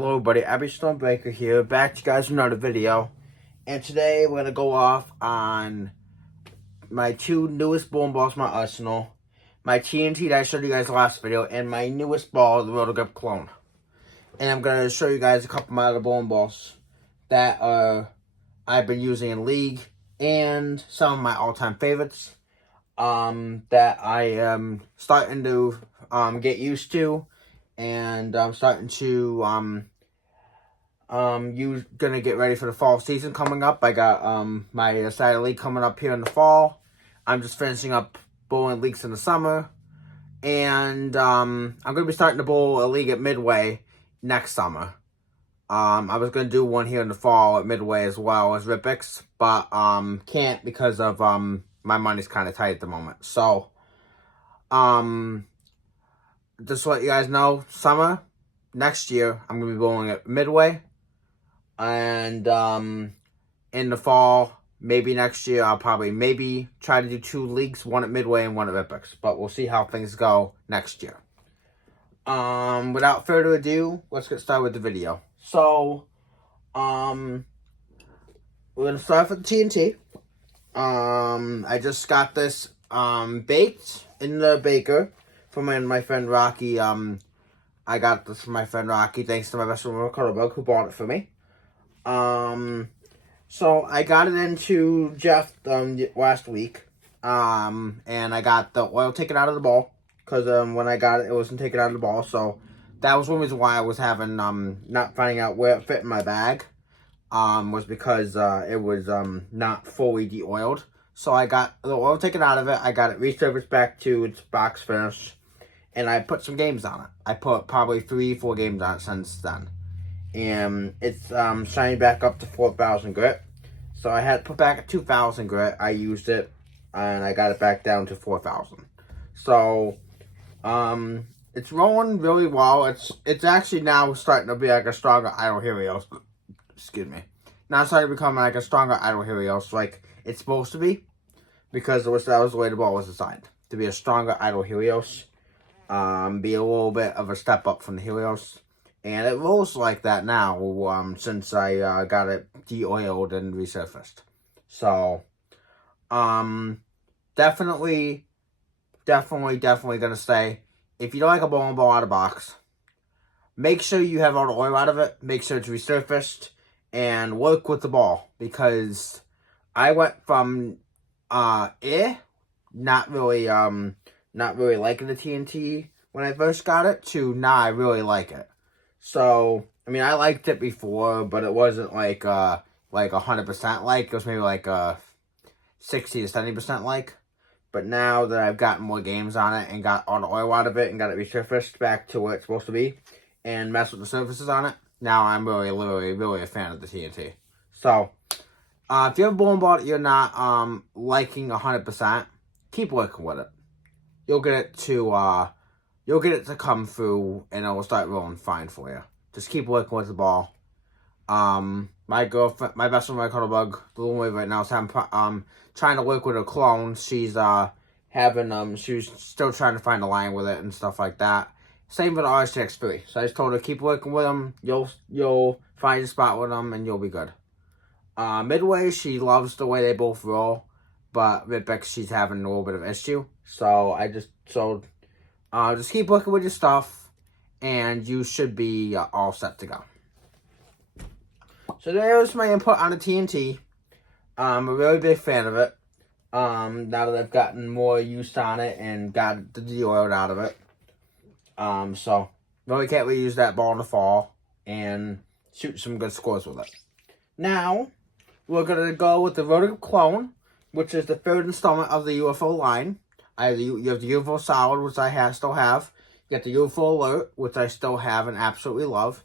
Hello everybody, Abby Stormbreaker here, back to you guys with another video. And today we're going to go off on my two newest bowling balls from my arsenal. My TNT that I showed you guys last video, and my newest ball, the Roto clone. And I'm going to show you guys a couple of my other bowling balls that I've been using in League, and some of my all-time favorites that I am starting to get used to. And I'm starting to gonna get ready for the fall season coming up. I got my Saturday league coming up here in the fall. I'm just finishing up bowling leagues in the summer, and I'm gonna be starting to bowl a league at Midway next summer. I was gonna do one here in the fall at Midway as well as Ripix, but can't because of my money's kind of tight at the moment. So just to let you guys know, summer next year I'm gonna be bowling at Midway, and in the fall, maybe next year, I'll probably maybe try to do 2 leagues, one at Midway and one at Ripix, but we'll see how things go next year. Without further ado, let's get started with the video. So we're gonna start with the TNT. I just got this baked in the baker from my friend Rocky. I got this from my friend Rocky, thanks to my best friend Bug, who bought it for me. So I got it into Jeff last week, and I got the oil taken out of the ball, because when I got it, it wasn't taken out of the ball, so that was one reason why I was having, not finding out where it fit in my bag, was because it was not fully de-oiled. So I got the oil taken out of it, I got it resurfaced back to its box finish, and I put some games on it. I put probably 3-4 games on it since then. And it's shining back up to 4,000 grit. So I had to put back at 2,000 grit. I used it, and I got it back down to 4,000. So it's rolling really well. It's actually now starting to be like a stronger idle Helios. Excuse me. Now it's starting to become like a stronger idle Helios, like it's supposed to be, because that was the way the ball was designed, to be a stronger idle Helios. Be a little bit of a step up from the Helios. And it rolls like that now, since I got it de-oiled and resurfaced. So, definitely gonna say, if you don't like a bowling ball out of the box, make sure you have all the oil out of it, make sure it's resurfaced, and work with the ball. Because I went from, not really liking the TNT when I first got it, to now I really like it. So, I mean, I liked it before, but it wasn't like 100% like. It was maybe like 60 to 70% like. But now that I've gotten more games on it and got all the oil out of it and got it resurfaced back to where it's supposed to be and messed with the surfaces on it, now I'm really a fan of the TNT. So, if you have a bowling ball that you're not liking 100%, keep working with it. You'll get it to come through, and it will start rolling fine for you. Just keep working with the ball. My girlfriend, my best friend, Bug, the little wave right now, is trying to work with a clone. She's she's still trying to find a line with it and stuff like that. Same with the RSTX3. So I just told her, keep working with them. You'll find a spot with them, and you'll be good. Midway, she loves the way they both roll, but Ripix, she's having a little bit of issue. So just keep working with your stuff, and you should be all set to go. So there's my input on the TNT. I'm a really big fan of it. Now that I've gotten more use on it and got the de-oiled out of it. So really can't really use that ball in the fall and shoot some good scores with it. Now, we're going to go with the Roto clone, which is the third installment of the UFO line. You have the UFO Solid, which I still have. You got the UFO Alert, which I still have and absolutely love.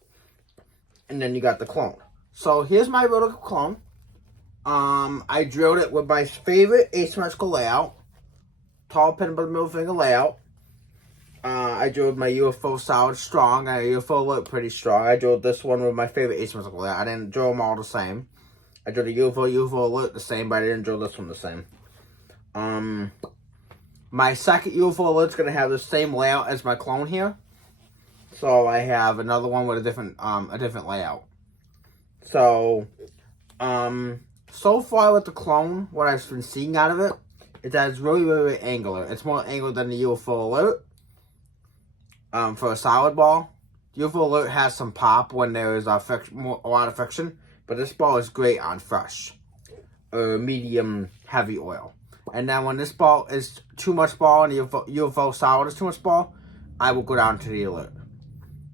And then you got the clone. So here's my Roto clone. I drilled it with my favorite asymmetrical layout. Tall pin by the middle finger layout. I drilled my UFO Solid strong and UFO Alert pretty strong. I drilled this one with my favorite asymmetrical layout. I didn't drill them all the same. I drilled the UFO Alert the same, but I didn't drill this one the same. My second UFO Alert's going to have the same layout as my clone here. So I have another one with a different layout. So, so far with the clone, what I've been seeing out of it is that it's really, really angular. It's more angular than the UFO Alert. For a solid ball, UFO Alert has some pop when there is a lot of friction, but this ball is great on fresh or medium heavy oil. And then when this ball is too much ball and the UFO solid is too much ball, I will go down to the Alert.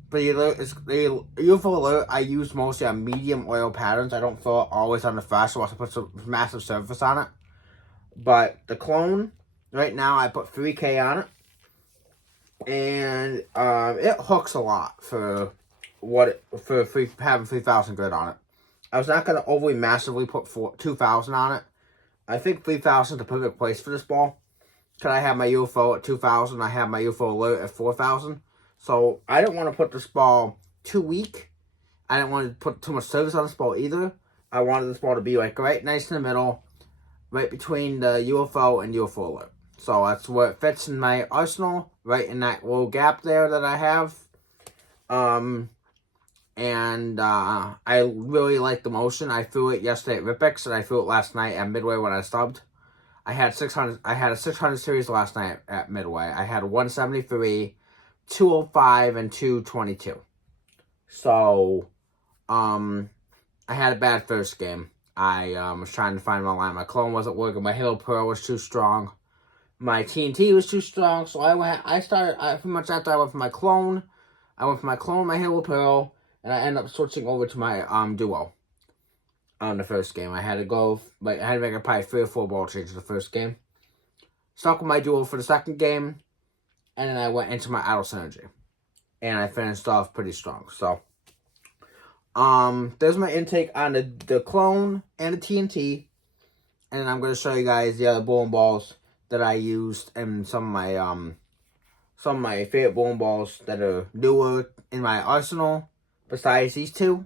But the UFO Alert I use mostly on medium oil patterns. I don't fill it always on the fresh, so I put some massive surface on it. But the clone, right now I put 3K on it. And it hooks a lot for having 3,000 grit on it. I was not going to overly massively put 2,000 on it. I think 3,000 is the perfect place for this ball. Because I have my UFO at 2,000. I have my UFO Alert at 4,000. So I didn't want to put this ball too weak. I didn't want to put too much surface on this ball either. I wanted this ball to be like right nice in the middle. Right between the UFO and UFO Alert. So that's where it fits in my arsenal, right in that little gap there that I have. I really like the motion. I threw it yesterday at Ripix, and I threw it last night at Midway when I subbed. I had a 600 series last night at Midway. I had 173, 205, and 222. So, I had a bad first game. I was trying to find my line. My clone wasn't working. My Halo Pearl was too strong. My TNT was too strong, so pretty much after I went for my clone, my Halo Pearl, and I ended up switching over to my duo on the first game. I had to make probably 3 or 4 ball changes the first game. Stuck with my duo for the second game, and then I went into my Auto Synergy. And I finished off pretty strong, so. There's my intake on the clone and the TNT, and I'm going to show you guys the other bowling balls that I used and some of my favorite bowling balls that are newer in my arsenal besides these two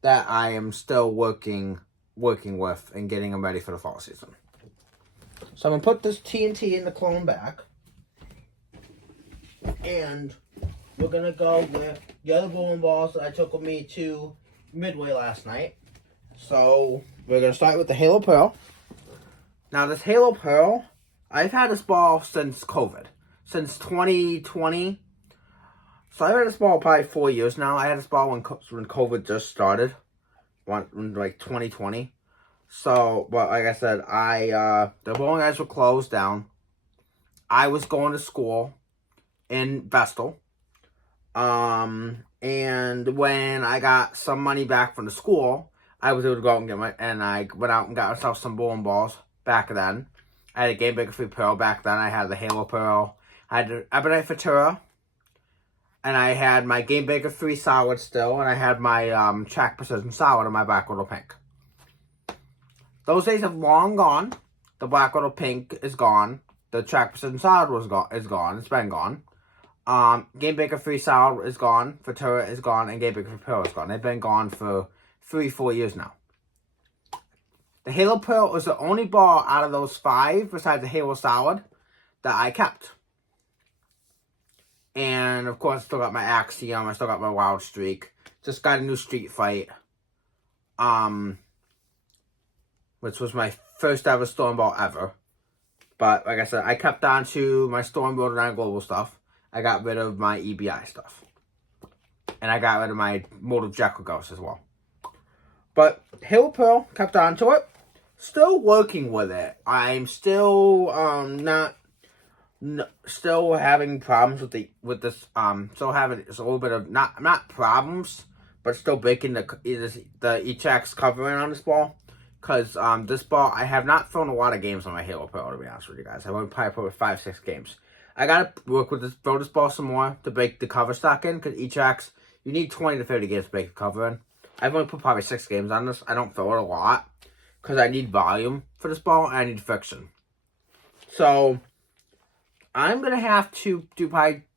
that I am still working with and getting them ready for the fall season. So I'm going to put this TNT in the clone back, and we're going to go with the other bowling balls that I took with me to Midway last night. So we're going to start with the Halo Pearl. Now this Halo Pearl, I've had this ball since COVID, since 2020. So I've had this ball probably 4 years now. I had this ball when COVID just started, like 2020. So, but like I said, the bowling guys were closed down. I was going to school in Vestal. And when I got some money back from the school, I was able to go out and I went out and got myself some bowling balls back then. I had a Game Breaker Free Pearl back then. I had the Halo Pearl. I had the Ebonite Futura. And I had my Game Breaker 3 Solid still. And I had my Track Precision Solid in my Black Widow Pink. Those days have long gone. The Black Widow Pink is gone. The Track Precision Solid is gone. It's been gone. Game Breaker 3 Solid is gone. Futura is gone. And Game Breaker 3 Pearl is gone. They've been gone for 3-4 years now. The Halo Pearl was the only ball out of those 5, besides the Halo Solid, that I kept. And, of course, I still got my Axiom. I still got my Wild Streak. Just got a new Street Fight. Which was my first ever Storm Ball ever. But, like I said, I kept on to my Storm Builder 9 Global stuff. I got rid of my EBI stuff. And I got rid of my Motive Jekyll Ghost as well. But Halo Pearl, kept on to it. Still working with it. I'm still still having problems with this. Still having a little bit of not problems, but still breaking the ETX covering on this ball. Because this ball, I have not thrown a lot of games on my Halo Pearl, to be honest with you guys. I would probably put 5-6 games. I gotta work with throw this ball some more to break the cover stock in. Because ETX, you need 20 to 30 games to break the cover in. I've only put probably 6 games on this. I don't throw it a lot. Because I need volume for this ball and I need friction. So, I'm going to have to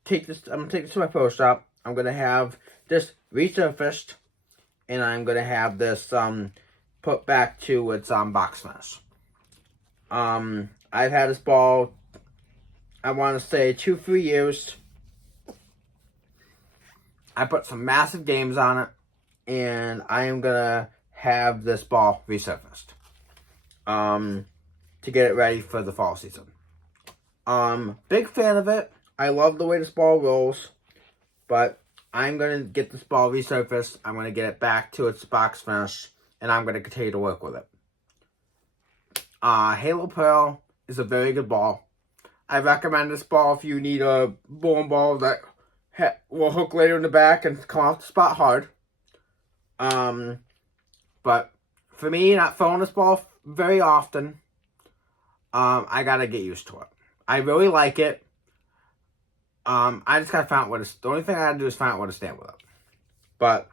take this. I'm going to take this to my pro shop. I'm going to have this resurfaced. And I'm going to have this put back to its box smash. I've had this ball, I want to say 2-3 years. I put some massive games on it, and I am gonna have this ball resurfaced to get it ready for the fall season. Big fan of it. I love the way this ball rolls, but I'm gonna get this ball resurfaced. I'm gonna get it back to its box finish, and I'm gonna continue to work with it. Halo Pearl is a very good ball. I recommend this ball if you need a bowling ball that will hook later in the back and come off the spot hard. But for me, not throwing this ball very often, I gotta get used to it. I really like it. I just gotta find out the only thing I gotta do is find out where to stand with it. But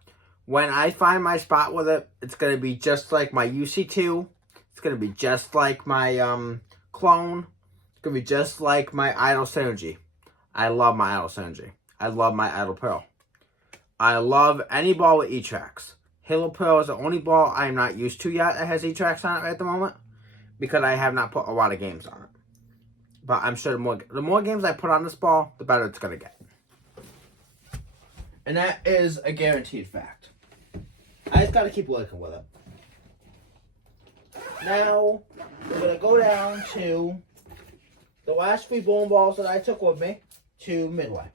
when I find my spot with it, it's gonna be just like my UC2. It's gonna be just like my clone. It's gonna be just like my Idle Synergy. I love my Idle Synergy. I love my Idle Pearl. I love any ball with E-Tracks. Halo Pearl is the only ball I'm not used to yet that has E-Tracks on it right at the moment, because I have not put a lot of games on it. But I'm sure the more games I put on this ball, the better it's going to get. And that is a guaranteed fact. I just got to keep working with it. Now, we're going to go down to the last 3 bowling balls that I took with me to Midway.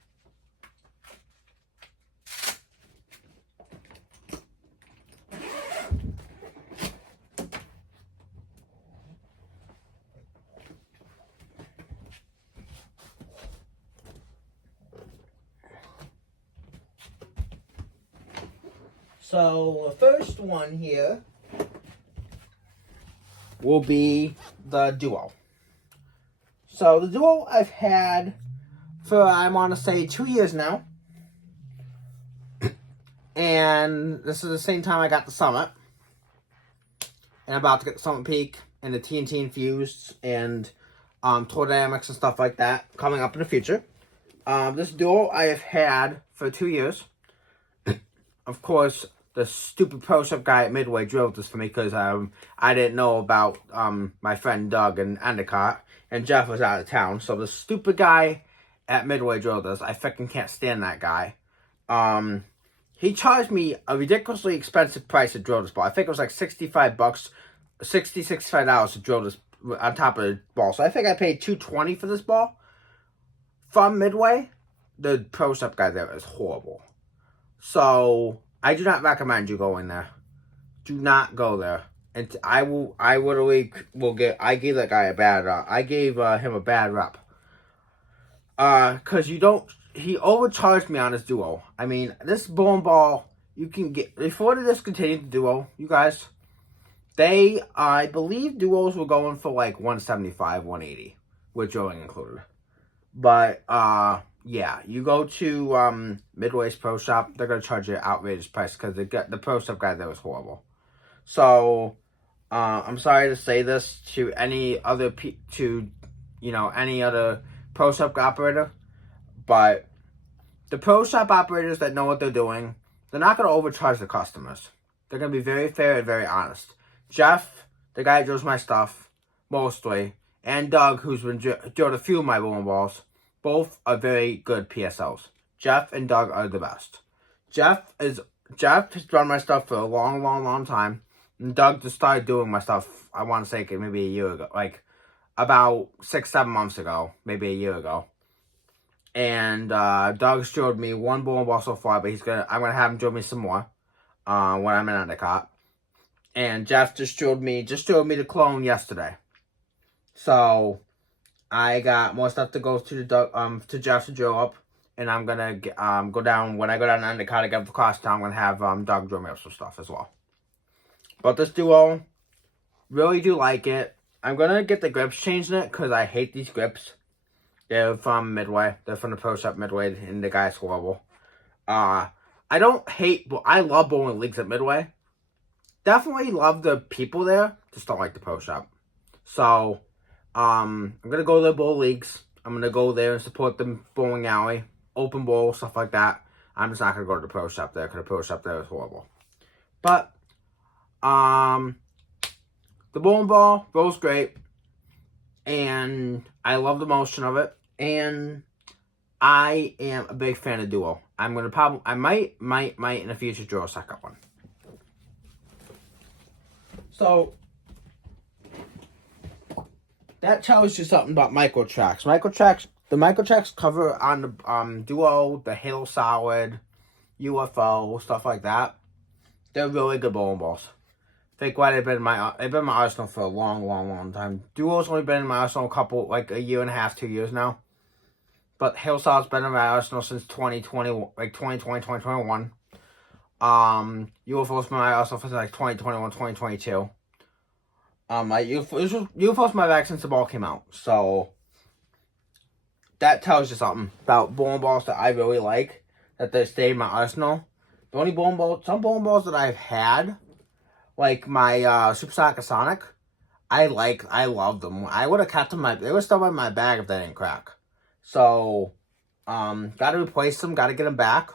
So, the first one here will be the Duo. So, the Duo I've had for, I want to say, 2 years now. And this is the same time I got the Summit. And I'm about to get the Summit Peak and the TNT Infused and Tour Dynamics and stuff like that coming up in the future. This Duo I have had for 2 years. Of course, the stupid Pro Shop guy at Midway drove this for me because I didn't know about my friend Doug and Endicott, and Jeff was out of town. So the stupid guy at Midway drove this. I freaking can't stand that guy. He charged me a ridiculously expensive price to drill this ball. I think it was like $65, $65 to drill this on top of the ball. So I think I paid $220 for this ball from Midway. The Pro Shop guy there is horrible. So I do not recommend you going there. Do not go there. And I literally I gave that guy a bad I gave him a bad rep. Cause he overcharged me on his Duo. I mean, this bowling ball you can get before they discontinued the Duo, you guys. I believe Duos were going for like $175, $180, with drilling included. But yeah, you go to Midway's Pro Shop, they're gonna charge you an outrageous price because the Pro Shop guy there was horrible. So I'm sorry to say this to any other any other Pro Shop operator, but the Pro Shop operators that know what they're doing, they're not gonna overcharge the customers. They're gonna be very fair and very honest. Jeff, the guy that drills my stuff mostly, and Doug, who's been drilled a few of my bowling balls, both are very good PSLs. Jeff and Doug are the best. Jeff has done my stuff for a long, long, long time. And Doug just started doing my stuff, I want to say maybe a year ago. Like, about 6-7 months ago. Maybe a year ago. And Doug's drilled me 1 bowling ball so far, but I'm going to have him drill me some more when I'm in Endicott. And Jeff just drilled me the clone yesterday. So I got more stuff to go to Jeff to drill up, and I'm gonna go down when I go down to Endicott to get the cost down. I'm gonna have Doug drill me up some stuff as well. But this Duo, really do like it. I'm gonna get the grips changed in it because I hate these grips. They're from Midway. They're from the Pro Shop Midway, and the guy's horrible. I love bowling leagues at Midway. Definitely love the people there. Just don't like the Pro Shop. So I'm gonna go to the bowl leagues. I'm gonna go there and support the bowling alley, open bowl, stuff like that. I'm just not gonna go to the Pro Shop there because the Pro Shop there is horrible. But the bowling ball rolls great, and I love the motion of it. And I am a big fan of duo. I'm gonna probably, I might in the future draw a second one. So that tells you something about microtracks. The microtracks cover on the duo, the Halo Solid, UFO, stuff like that. They're really good bowling balls. Think why they've been in my arsenal for a long time. Duo's only been in my arsenal like a year and a half, 2 years now. But Halo Solid's been in my arsenal since 2020, like 2020, 2021. UFO's been in my arsenal since like 2021, 2022. UFO's my bag since the ball came out. So that tells you something about bowling balls that I really like, that they stay in my arsenal. The only some bowling balls that I've had, like my Supersonic Sonic, I love them. I would have kept them. They were still in my bag if they didn't crack. So, gotta replace them. Gotta get them back.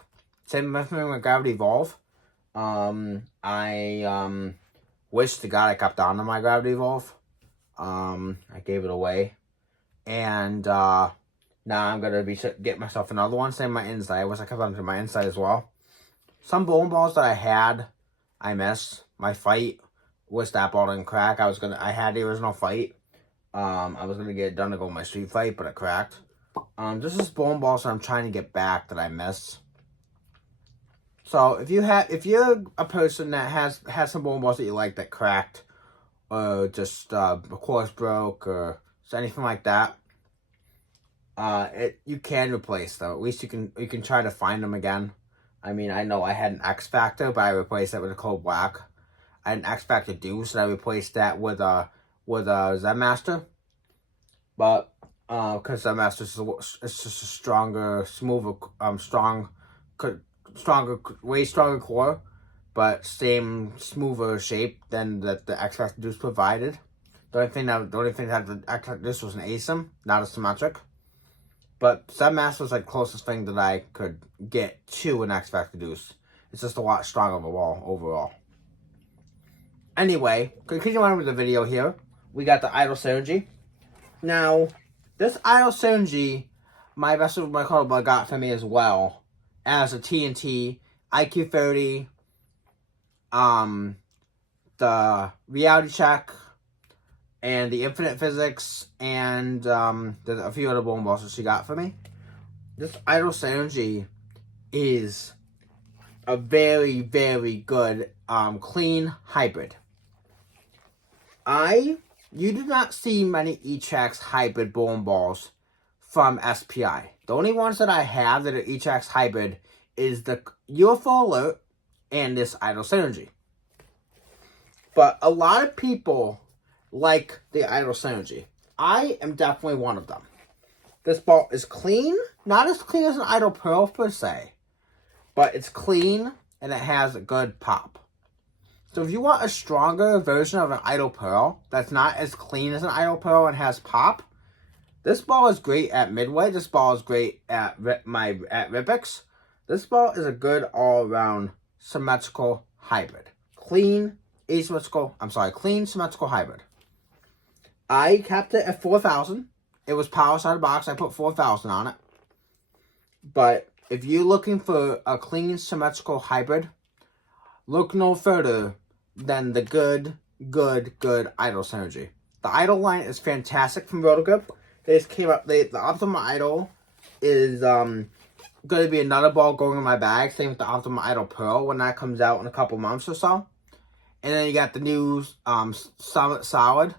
Same thing with Gravity Evolve. I wish to God I kept on to my Gravity Evolve. I gave it away, and now I'm gonna get myself another one. Same my Inside. I wish I kept on to my Inside as well. Some bowling balls that I had, I miss. My Fight, wish that ball didn't crack. I had the original Fight. I was gonna get it done to go with my Street Fight, but it cracked. This is bowling balls that I'm trying to get back that I miss. So if you're a person that has some bowling balls that you like that cracked, or just the course broke, or anything like that, you can replace them. At least you can try to find them again. I mean, I know I had an X Factor, but I replaced it with a Cold Black. I had an X Factor Deuce, and I replaced that with a Zen Master. But because Zen Master is just a stronger, smoother, way stronger core, but same smoother shape than that the X Factor Deuce provided. The only thing that the X Factor Deuce was an ASIM, not a symmetric. But Zen Master was like the closest thing that I could get to an X Factor Deuce. It's just a lot stronger of a ball overall. Anyway, continuing on with the video here, we got the Idol Synergy. Now, this Idol Synergy, my best of my card got for me as well, as a TNT, IQ 30, the Reality Check, and the Infinite Physics, and there's a few other bowling balls that she got for me. This Idol Synergy is a very, very good clean hybrid. You do not see many ECHAX hybrid bowling balls from SPI. The only ones that I have that are ECHAX hybrid is the UFO Alert and this Idol Synergy. But a lot of people like the Idol Synergy. I am definitely one of them. This ball is clean, not as clean as an Idol Pearl per se, but it's clean and it has a good pop. So if you want a stronger version of an Idol Pearl that's not as clean as an Idol Pearl and has pop, this ball is great at midway. This ball is great at Ripix. This ball is a good all-around symmetrical hybrid. Clean symmetrical hybrid. I kept it at 4,000. It was power side of the box. I put 4,000 on it. But if you're looking for a clean symmetrical hybrid, look no further than the good Idol Synergy. The Idol line is fantastic from Roto. They just came up. The Optimal Idol is going to be another ball going in my bag. Same with the Optimal Idol Pearl when that comes out in a couple months or so. And then you got the new Summit Solid.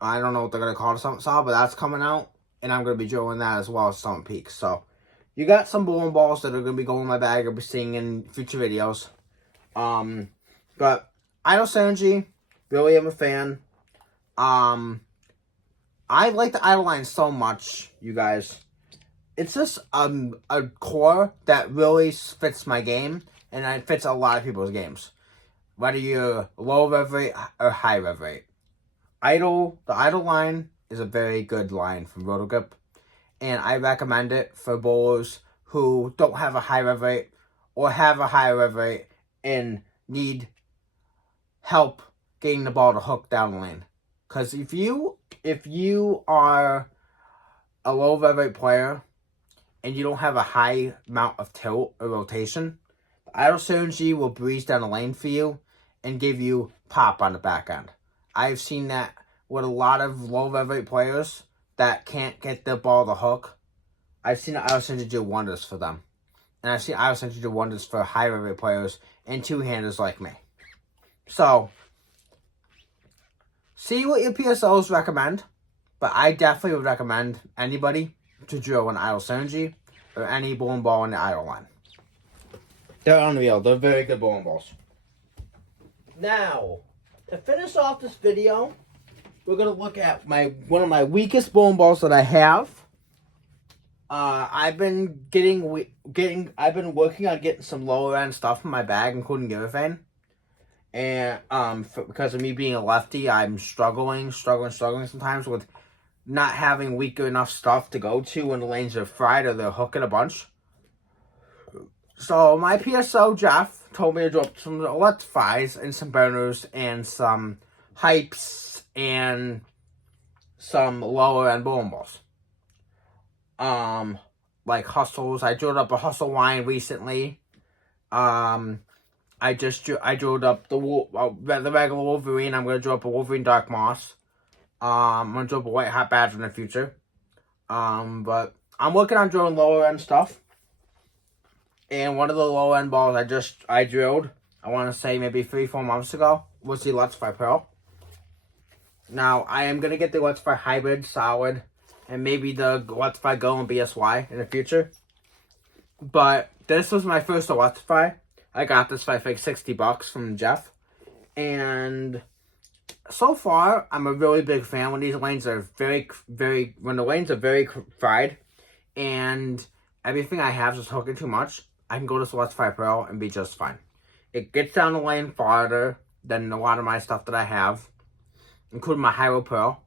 I don't know what they're going to call it, Summit Solid, but that's coming out. And I'm going to be drilling that as well as Summit Peak. So you got some bowling balls that are going to be going in my bag. I'll be seeing in future videos. But Idol Synergy, really am a fan. I like the Idol line so much, you guys. It's just a core that really fits my game, and it fits a lot of people's games. Whether you're low rev rate or high rev rate. The Idol line is a very good line from RotoGrip, and I recommend it for bowlers who don't have a high rev rate or have a high rev rate and need help getting the ball to hook down the lane. Because if you are a low rev rate player and you don't have a high amount of tilt or rotation, the idle synergy will breeze down the lane for you and give you pop on the back end. I've seen that with a lot of low rev rate players that can't get the ball to hook. I've seen idle synergy do wonders for them. And I've seen idle synergy do wonders for high rev rate players and two-handers like me. So, see what your PSOs recommend, but I definitely would recommend anybody to drill an idle synergy or any bowling ball in the idle line. They're unreal. They're very good bowling balls. Now, to finish off this video, we're gonna look at one of my weakest bowling balls that I have. I've been working on getting some lower end stuff in my bag, including Givafane. And because of me being a lefty, I'm struggling sometimes with not having weaker enough stuff to go to when the lanes are fried or they're hooking a bunch. So my PSO Jeff told me to drop some electrifies and some burners and some hypes and some lower end bowling balls. Like hustles. I drilled up a hustle line recently. I drilled up the regular Wolverine. I'm gonna drill up a Wolverine Dark Moss. I'm gonna drill up a White Hot Badger in the future. But I'm working on drilling lower end stuff. And one of the low end balls I drilled, I want to say maybe 3-4 months ago, was the Electrify Pearl. Now, I am going to get the Electrify Hybrid Solid and maybe the Electrify Go and BSY in the future. But this was my first Electrify. I got this for like $60 from Jeff. And so far, I'm a really big fan when these lanes are when the lanes are very fried and everything I have is hooking too much, I can go to Electrify Pearl and be just fine. It gets down the lane farther than a lot of my stuff that I have, including my Hyro Pearl,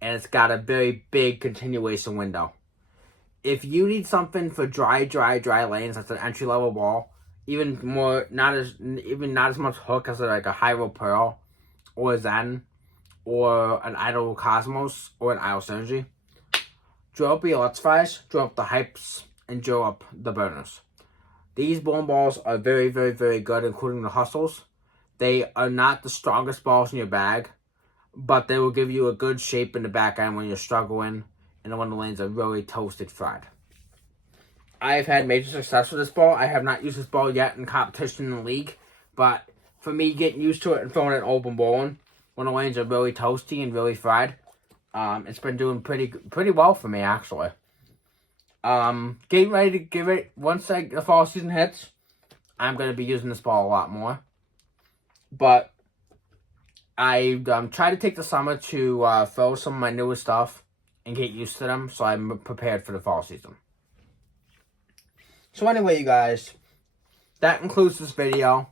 and it's got a very big continuation window. If you need something for dry lanes, that's an entry level ball, even not as much hook as like a Hyro Pearl or a Zen or an Idle Cosmos or an Idle Synergy, drill up the Electrifies, drill up the Hypes, and drill up the burners. These bowling balls are very good, including the hustles. They are not the strongest balls in your bag, but they will give you a good shape in the back end when you're struggling and when the lanes are really toasted fried. I've had major success with this ball. I have not used this ball yet in competition in the league, but for me getting used to it and throwing it open bowling when the lanes are really toasty and really fried, it's been doing pretty well for me, actually. Getting ready to give it, once the fall season hits, I'm going to be using this ball a lot more. But I try to take the summer to throw some of my newer stuff and get used to them, so I'm prepared for the fall season. So anyway, you guys, that concludes this video.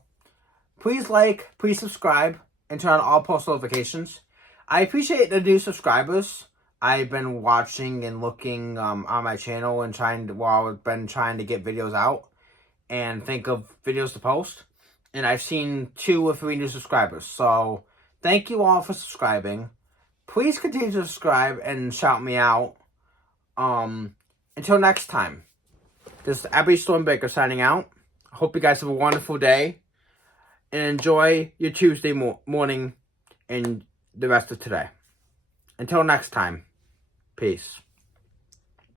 Please like, please subscribe, and turn on all post notifications. I appreciate the new subscribers. I've been watching and looking on my channel and I've been trying to get videos out and think of videos to post. And I've seen 2 or 3 new subscribers. So thank you all for subscribing. Please continue to subscribe and shout me out. Until next time, this is Abby Stormbaker signing out. I hope you guys have a wonderful day and enjoy your Tuesday morning and the rest of today. Until next time, peace.